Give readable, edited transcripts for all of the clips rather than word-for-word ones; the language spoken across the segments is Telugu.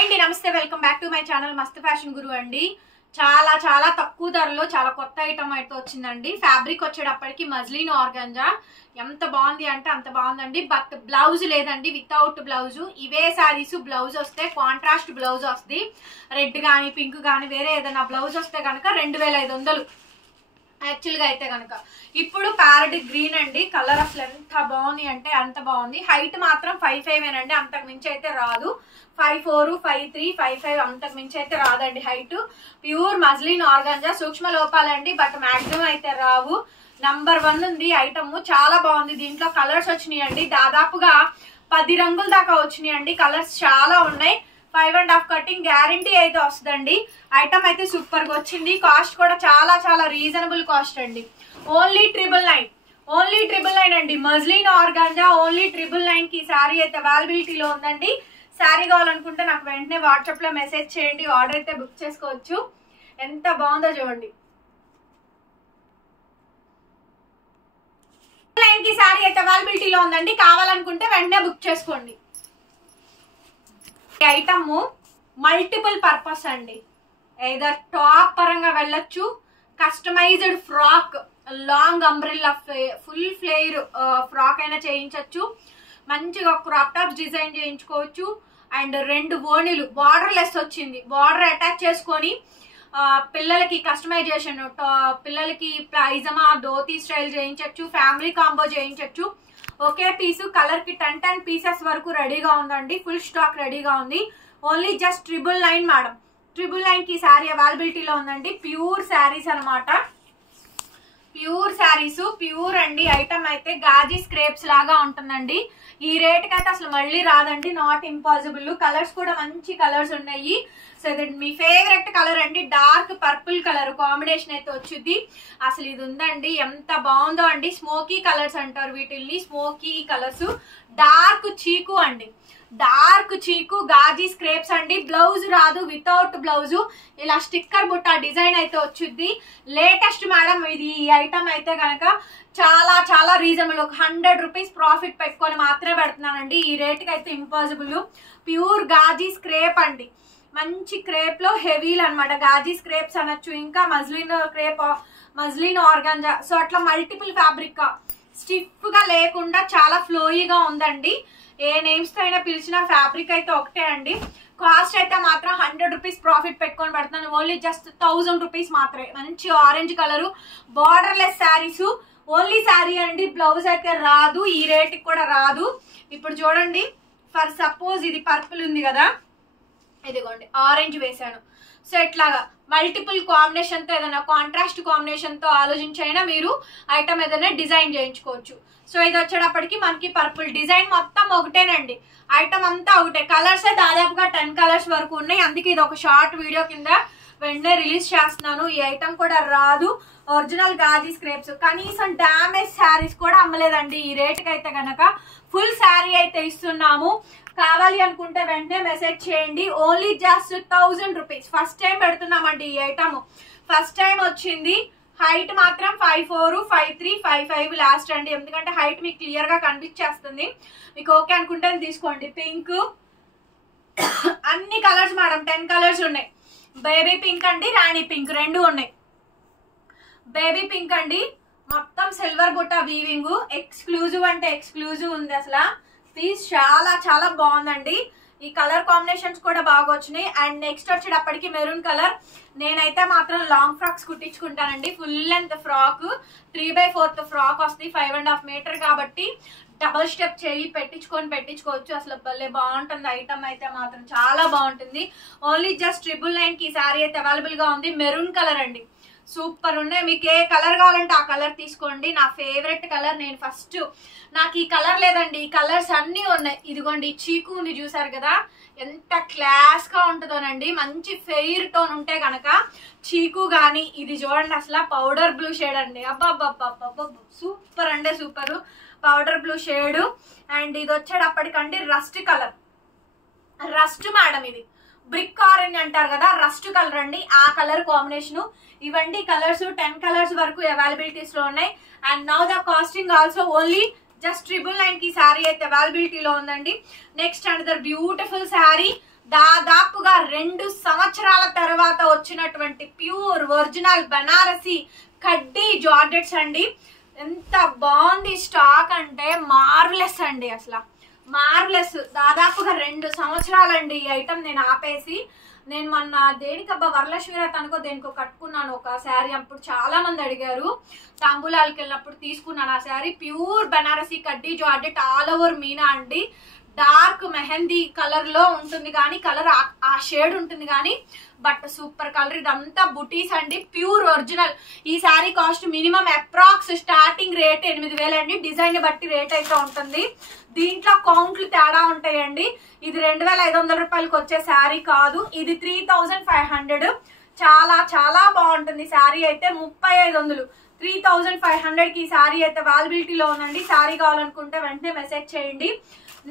హాయ్ అండి, నమస్తే. Welcome back to my channel మస్త్ ఫ్యాషన్ గురు అండి. చాలా చాలా తక్కువ ధరలో చాలా కొత్త ఐటమ్ అయితే వచ్చిందండి. ఫ్యాబ్రిక్ వచ్చేటప్పటికి మజ్లిన్ ఆర్గంజా. ఎంత బాగుంది అంటే అంత బాగుందండి. బట్ బ్లౌజ్ లేదండి, వితౌట్ బ్లౌజ్. ఇవే శారీస్ బ్లౌజ్ వస్తే కాంట్రాస్ట్ బ్లౌజ్ వస్తుంది. రెడ్ కానీ పింక్ కానీ వేరే ఏదైనా బ్లౌజ్ వస్తే కనుక 2500 యాక్చువల్గా అయితే కనుక. ఇప్పుడు ప్యారెట్ గ్రీన్ అండి. కలర్ అసలు ఎంత బాగుంది అంటే అంత బాగుంది. హైట్ మాత్రం 5'5" అండి, అంతకు మించి అయితే రాదు. 5'4", 5'3", 5'5" అంతకు మించి అయితే రాదండి హైట్. ప్యూర్ మజ్లిన్ ఆర్గంజా, సూక్ష్మ లోపాలండి, బట్ మాక్సిమం అయితే రావు. నంబర్ 1 ఉంది ఐటమ్. చాలా బాగుంది. దీంట్లో కలర్స్ వచ్చినాయండి, దాదాపుగా 10 రంగుల దాకా వచ్చినాయండి. కలర్స్ చాలా ఉన్నాయి. 5.5 కటింగ్ గ్యారంటీ అయితే వస్తుందండి. ఐటమ్ అయితే సూపర్ గా వచ్చింది. కాస్ట్ కూడా చాలా చాలా రీజనబుల్ కాస్ట్ అండి. ఓన్లీ 999 అండి. మజ్లిన్ ఆర్గాంజా ఓన్లీ 999 కి శారీ అయితే అవైలబిలిటీలో ఉందండి. శారీ కావాలనుకుంటే నాకు వెంటనే వాట్సాప్ లో మెసేజ్ చేయండి, ఆర్డర్ అయితే బుక్ చేసుకోవచ్చు. ఎంత బాగుందో చూడండి. 999 కి శారీ అయితే అవైలబిలిటీలో ఉందండి. కావాలనుకుంటే వెంటనే బుక్ చేసుకోండి. ఐటమ్ మల్టిపుల్ పర్పస్ అండి. ఏదర్ టాప్ పరంగా వెళ్ళొచ్చు, customized frock, long umbrella, full flare frock అయినా చేయించవచ్చు. మంచిగా క్రాప్ టాప్స్ డిజైన్ చేయించుకోవచ్చు. అండ్ 2 ఓణీలు బార్డర్ లెస్ వచ్చింది. బార్డర్ అటాచ్ చేసుకొని పిల్లలకి కస్టమైజేషన్, పిల్లలకి ప్లైజమా ధోతి స్టైల్ చేయించవచ్చు. ఫ్యామిలీ కాంబో చేయించవచ్చు. ఒకే పీసు కలర్ కి 10 పీసెస్ వరకు రెడీగా ఉందండి. ఫుల్ స్టాక్ రెడీగా ఉంది. Only just 999 madam. 999 కి శారీ అవైలబిలిటీలో ఉందండి. ప్యూర్ శారీస్ అనమాట. ప్యూర్ శారీస్, ప్యూర్ అండి. ఐటమ్ అయితే గాజీ స్క్రేప్స్ లాగా ఉంటుందండి. ఈ రేట్ కి అయితే అసలు మళ్ళీ రాదండి, నాట్ ఇంపాసిబుల్. కలర్స్ కూడా మంచి కలర్స్ ఉన్నాయి. సో ఇది మీ ఫేవరెట్ కలర్ అండి, డార్క్ పర్పుల్ కలర్ కాంబినేషన్ అయితే వచ్చింది. అసలు ఇది ఉందండి, ఎంత బాగుందో అండి. స్మోకీ కలర్స్ అంటారు వీటిల్ని, స్మోకీ కలర్స్. డార్క్ చీకు అండి, డార్క్ చీకు గాజీ స్క్రేప్స్ అండి. బ్లౌజ్ రాదు, వితౌట్ బ్లౌజ్. ఇలా స్టిక్కర్ బుట్ట డిజైన్ అయితే వచ్చింది. లేటెస్ట్ మేడం ఇది. ఈ ఐటమ్ అయితే కనుక చాలా చాలా రీజనబుల్. ఒక 100 రూపీస్ ప్రాఫిట్ పెట్టుకొని మాత్రమే పెడుతున్నానండి. ఈ రేట్కి అయితే ఇంపాసిబుల్. ప్యూర్ గాజీ స్క్రేప్ అండి. మంచి క్రేప్ లో హెవీలు అనమాట. గాజీ స్క్రేప్స్ అనొచ్చు, ఇంకా muslin crepe, muslin organza. So అట్లా మల్టిపుల్ ఫ్యాబ్రిక్, స్టిఫ్ గా లేకుండా చాలా ఫ్లోయీగా ఉందండి. ఏ నేమ్స్ తో అయినా పిలిచిన ఫ్యాబ్రిక్ అయితే ఒకటే అండి. కాస్ట్ అయితే మాత్రం 100 రూపీస్ ప్రాఫిట్ పెట్టుకొని పెడుతున్నాను. ఓన్లీ జస్ట్ 1000 రూపీస్ మాత్రమే. మంచి orange colour, border less saris. Only sari అండి, బ్లౌజ్ అయితే రాదు. ఈ రేట్కి కూడా రాదు. ఇప్పుడు చూడండి, ఫర్ సపోజ్ ఇది పర్పుల్ ఉంది కదా, ఇదిగోండి ఆరెంజ్ వేసాను. సో ఇట్లాగా మల్టిపుల్ కాంబినేషన్ తో, ఏదైనా కాంట్రాస్ట్ కాంబినేషన్ తో ఆలోచించైనా మీరు ఐటమ్ ఏదైనా డిజైన్ చేయించుకోవచ్చు. సో ఇది వచ్చేటప్పటికి మనకి పర్పుల్ డిజైన్ మొత్తం ఒకటేనండి. ఐటమ్ అంతా ఒకటే. కలర్స్ దాదాపుగా 10 కలర్స్ వరకు ఉన్నాయి. అందుకే ఇది ఒక షార్ట్ వీడియో కింద వెంటనే రిలీజ్ చేస్తున్నాను. ఈ ఐటమ్ కూడా రాదు. ఒరిజినల్ గాజీ స్క్రేప్స్. కనీసం డామేజ్ శారీస్ కూడా అమ్మలేదండి ఈ రేట్కి అయితే కనుక. ఫుల్ శారీ అయితే ఇస్తున్నాము. కావాలి అనుకుంటే వెంటనే మెసేజ్ చేయండి. Only just 1000 rupees. First time పెడుతున్నామండి ఈ ఐటమ్. ఫస్ట్ టైం వచ్చింది. హైట్ మాత్రం 5'4", 5'3", 5'5" లాస్ట్ అండి. ఎందుకంటే హైట్ మీకు క్లియర్ గా కనిపించేస్తుంది. మీకు ఓకే అనుకుంటే తీసుకోండి. పింక్, అన్ని కలర్స్ మేడం 10 కలర్స్ ఉన్నాయి. బేబీ పింక్ అండి, రాణి పింక్ 2 ఉన్నాయి. బేబీ పింక్ అండి, మొత్తం సిల్వర్ బుట్ట వీవింగ్. ఎక్స్క్లూజివ్ అంటే ఎక్స్క్లూజివ్ ఉంది. అసలు పీస్ చాలా చాలా బాగుందండి. ఈ కలర్ కాంబినేషన్స్ కూడా బాగా వచ్చినాయి. అండ్ నెక్స్ట్ వచ్చేటప్పటికి మెరూన్ కలర్. నేనైతే మాత్రం లాంగ్ ఫ్రాక్స్ కుట్టించుకుంటానండి. ఫుల్ లెంత్ ఫ్రాక్, 3/4 ఫ్రాక్ వస్తుంది. 5.5 మీటర్ కాబట్టి డబల్ స్టెప్ చేయి పెట్టించుకోవచ్చు. అసలు భలే బాగుంటుంది. ఐటమ్ అయితే మాత్రం చాలా బాగుంటుంది. ఓన్లీ జస్ట్ 999 కి శారీ అయితే అవైలబుల్ గా ఉంది. మెరూన్ కలర్ అండి, సూపర్ ఉన్నాయి. మీకు ఏ కలర్ కావాలంటే ఆ కలర్ తీసుకోండి. నా ఫేవరెట్ కలర్. నేను ఫస్ట్ నాకు ఈ కలర్ లేదండి, ఈ కలర్స్ అన్ని ఉన్నాయి. ఇదిగోండి చీకు ఉంది, చూసారు కదా ఎంత క్లాస్ గా ఉంటుందోనండి. మంచి ఫెయిర్ టోన్ ఉంటే గనక చీకు గాని, ఇది చూడండి అసలు పౌడర్ బ్లూ షేడ్ అండి. అబ్బా సూపర్ అంటే super. Powder blue shade. And ఇది వచ్చేటప్పటికండి రస్ట్ కలర్. రస్ట్ మేడం, ఇది బ్రిక్ ఆరెంజ్ అంటారు కదా, రస్ట్ కలర్ అండి. ఆ కలర్ కాంబినేషన్. ఇవండి కలర్స్ 10 కలర్స్ వరకు అవైలబిలిటీస్ లో ఉన్నాయి. And now the costing also only just 999 కి శారీ అయితే అవైలబిలిటీలో ఉందండి. నెక్స్ట్ అనదర్ బ్యూటిఫుల్ శారీ, దాదాపుగా 2 సంవత్సరాల తర్వాత వచ్చినటువంటి ప్యూర్ ఒరిజినల్ బనారసి కడ్డీ జార్జెట్స్ అండి. ఎంత బాగుంది స్టాక్ అంటే మార్వెలస్ అండి, అసలు మార్వెలస్. దాదాపుగా 2 సంవత్సరాలండి ఈ ఐటమ్ నేను ఆపేసి. నేను మొన్న దేనికబ్బా వరలక్ష్మి వ్రత అనుకో దేనికో కట్టుకున్నాను ఒక శారీ. అప్పుడు చాలా మంది అడిగారు, తాంబూలాలకి వెళ్ళినప్పుడు తీసుకున్నాను ఆ శారీ. ప్యూర్ బనారసి కడ్డీ జార్జెట్ ఆల్ ఓవర్ మీనా అండి. డార్క్ మెహందీ కలర్ లో ఉంటుంది కానీ కలర్ ఆ షేడ్ ఉంటుంది కానీ బట్ సూపర్ కలర్. ఇదంతా బుటీస్ అండి, ప్యూర్ ఒరిజినల్. ఈ sari cost minimum approx starting rate 8,000 అండి. డిజైన్ బట్టి రేట్ అయితే ఉంటుంది. దీంట్లో కౌంట్లు తేడా ఉంటాయండి. ఇది 2,500 రూపాయలకి వచ్చే శారీ కాదు, ఇది 3,500. చాలా చాలా బాగుంటుంది శారీ అయితే. 3,500 3,500కి ఈ శారీ అయితే అవైలబిలిటీలో ఉందండి. శారీ కావాలనుకుంటే వెంటనే మెసేజ్ చేయండి.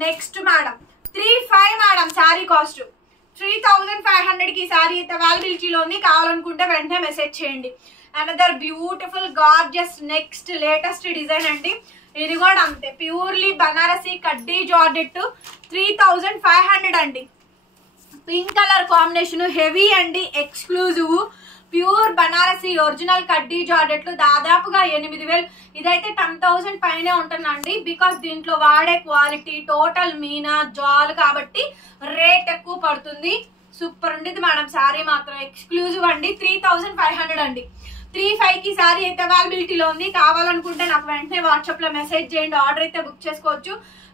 Next madam 3,500 madam sari cost. 3,500కి శారీ అయితే అవైలబిలిటీలో ఉంది. కావాలనుకుంటే వెంటనే మెసేజ్ చేయండి. Another beautiful gorgeous next latest design అండి. ఇది కూడా అంతే, ప్యూర్లీ బనారసి కడ్డీ జార్జెట్ 3,500 అండి. పింక్ కలర్ కాంబినేషన్ హెవీ అండి, ఎక్స్క్లూజివ్ ప్యూర్ బనారసి ఒరిజినల్ కడ్డీ జార్జెట్లు. దాదాపుగా 8,000. ఇదైతే 10,000 పైనే ఉంటుందండి. బికాస్ దీంట్లో వాడే క్వాలిటీ టోటల్ మీనా జాల్ కాబట్టి రేట్ ఎక్కువ పడుతుంది. సూపర్ ఉండేది మేడం శారీ మాత్రం, ఎక్స్క్లూజివ్ అండి. 3,500 అండి. 3,500కి శారీ అయితే అవైలబిలిటీలో ఉంది. కావాలనుకుంటే నాకు వెంటనే వాట్సాప్ లో మెసేజ్ చేయండి, ఆర్డర్ అయితే బుక్ చేసుకోవచ్చు.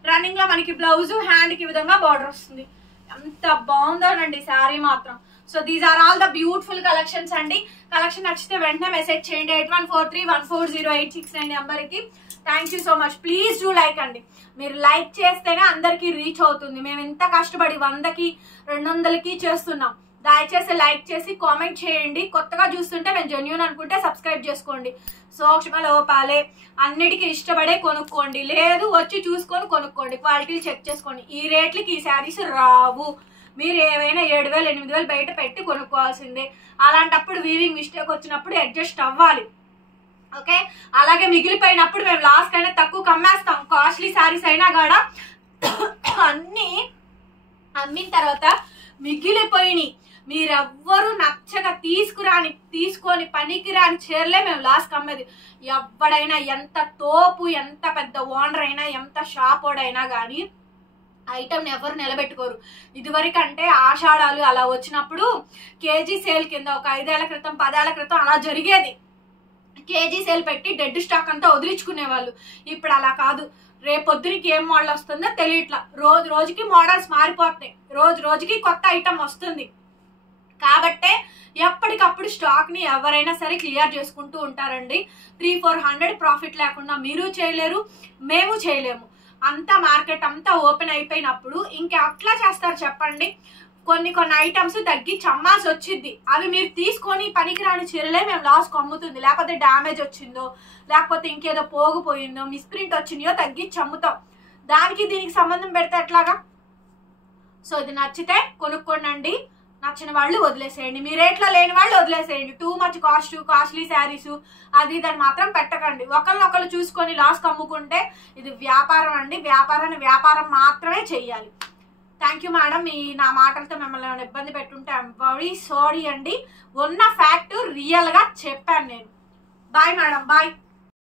రన్నింగ్ లో మనకి బ్లౌజ్ హ్యాండ్ కి విధంగా బార్డర్ వస్తుంది. ఎంత బాగుందోనండి శారీ మాత్రం. So these are all the beautiful collections అండి. కలెక్షన్ నచ్చితే వెంటనే మెసేజ్ చేయండి 8143140869 నెంబర్కి. Thank you so much. Please do like అండి. మీరు లైక్ చేస్తేనే అందరికీ రీచ్ అవుతుంది. మేము ఎంత కష్టపడి 100కి 200కి చేస్తున్నాం. దయచేసి లైక్ చేసి కామెంట్ చేయండి. కొత్తగా చూస్తుంటే నేను జెన్యూన్ అనుకుంటే సబ్స్క్రైబ్ చేసుకోండి. సూక్ష్మ లోపాలే, అన్నిటికీ ఇష్టపడే కొనుక్కోండి, లేదు వచ్చి చూసుకొని కొనుక్కోండి, క్వాలిటీ చెక్ చేసుకోండి. ఈ రేట్లకి ఈ శారీస్ రావు. మీరు ఏవైనా 7,000 8,000 బయట పెట్టి కొనుక్కోవాల్సిందే. అలాంటప్పుడు వీవింగ్ మిస్టేక్ వచ్చినప్పుడు అడ్జస్ట్ అవ్వాలి. ఓకే, అలాగే మిగిలిపోయినప్పుడు మేము లాస్ట్ అయినా తక్కువ అమ్మేస్తాం. కాస్ట్లీ శారీస్ అయినా కూడా అన్ని అమ్మిన తర్వాత మిగిలిపోయినాయి మీరెవ్వరు నచ్చక తీసుకొని పనికిరాని చీరలే మేము లాస్ట్ అమ్మేది. ఎవడైనా ఎంత తోపు, ఎంత పెద్ద ఓనర్ అయినా, ఎంత షాప్ ఓడైనా కానీ ఐటమ్ ఎవరు నిలబెట్టుకోరు. ఇదివరకు అంటే ఆషాఢాలు అలా వచ్చినప్పుడు కేజీ సేల్ కింద ఒక 5 ఏళ్ల క్రితం 10 ఏళ్ల క్రితం అలా జరిగేది. కేజీ సేల్ పెట్టి డెడ్ స్టాక్ అంతా వదిలించుకునే వాళ్ళు. ఇప్పుడు అలా కాదు. రేపొద్దునికి ఏం మోడల్ వస్తుందో తెలియట్లా. రోజు రోజుకి మోడల్స్ మారిపోతాయి, రోజు రోజుకి కొత్త ఐటమ్ వస్తుంది. కాబట్టే ఎప్పటికప్పుడు స్టాక్ ని ఎవరైనా సరే క్లియర్ చేసుకుంటూ ఉంటారండి. 300-400 ప్రాఫిట్ లేకుండా మీరు చేయలేరు, మేము చేయలేము. అంతా మార్కెట్ అంతా ఓపెన్ అయిపోయినప్పుడు ఇంకా అట్లా చేస్తారు చెప్పండి. కొన్ని ఐటమ్స్ తగ్గించి అమ్మాల్సి వచ్చింది. అవి మీరు తీసుకొని పనికిరాని చీరలే మేము లాస్కి అమ్ముతుంది. లేకపోతే డ్యామేజ్ వచ్చిందో, లేకపోతే ఇంకేదో పోగిపోయిందో, మిస్ప్రింట్ వచ్చిందో తగ్గించి అమ్ముతాం. దానికి దీనికి సంబంధం పెడితే ఎట్లాగా? సో ఇది నచ్చితే కొనుక్కోండి, నచ్చిన వాళ్ళు వదిలేసేయండి. మీ రేట్లో లేని వాళ్ళు వదిలేసేయండి. టూ మచ్ కాస్ట్లీ శారీస్ అది దాన్ని మాత్రం పెట్టకండి. ఒకరినొకరు చూసుకొని లాస్కి అమ్ముకుంటే ఇది వ్యాపారం అండి. వ్యాపారాన్ని వ్యాపారం మాత్రమే చెయ్యాలి. Thank you madam. నా మాటలతో మిమ్మల్ని ఏమైనా ఇబ్బంది పెట్టుంటే ఐఎమ్ వెరీ సారీ అండి. ఉన్న ఫ్యాక్ట్ రియల్ గా చెప్పాను నేను. Bye madam, bye.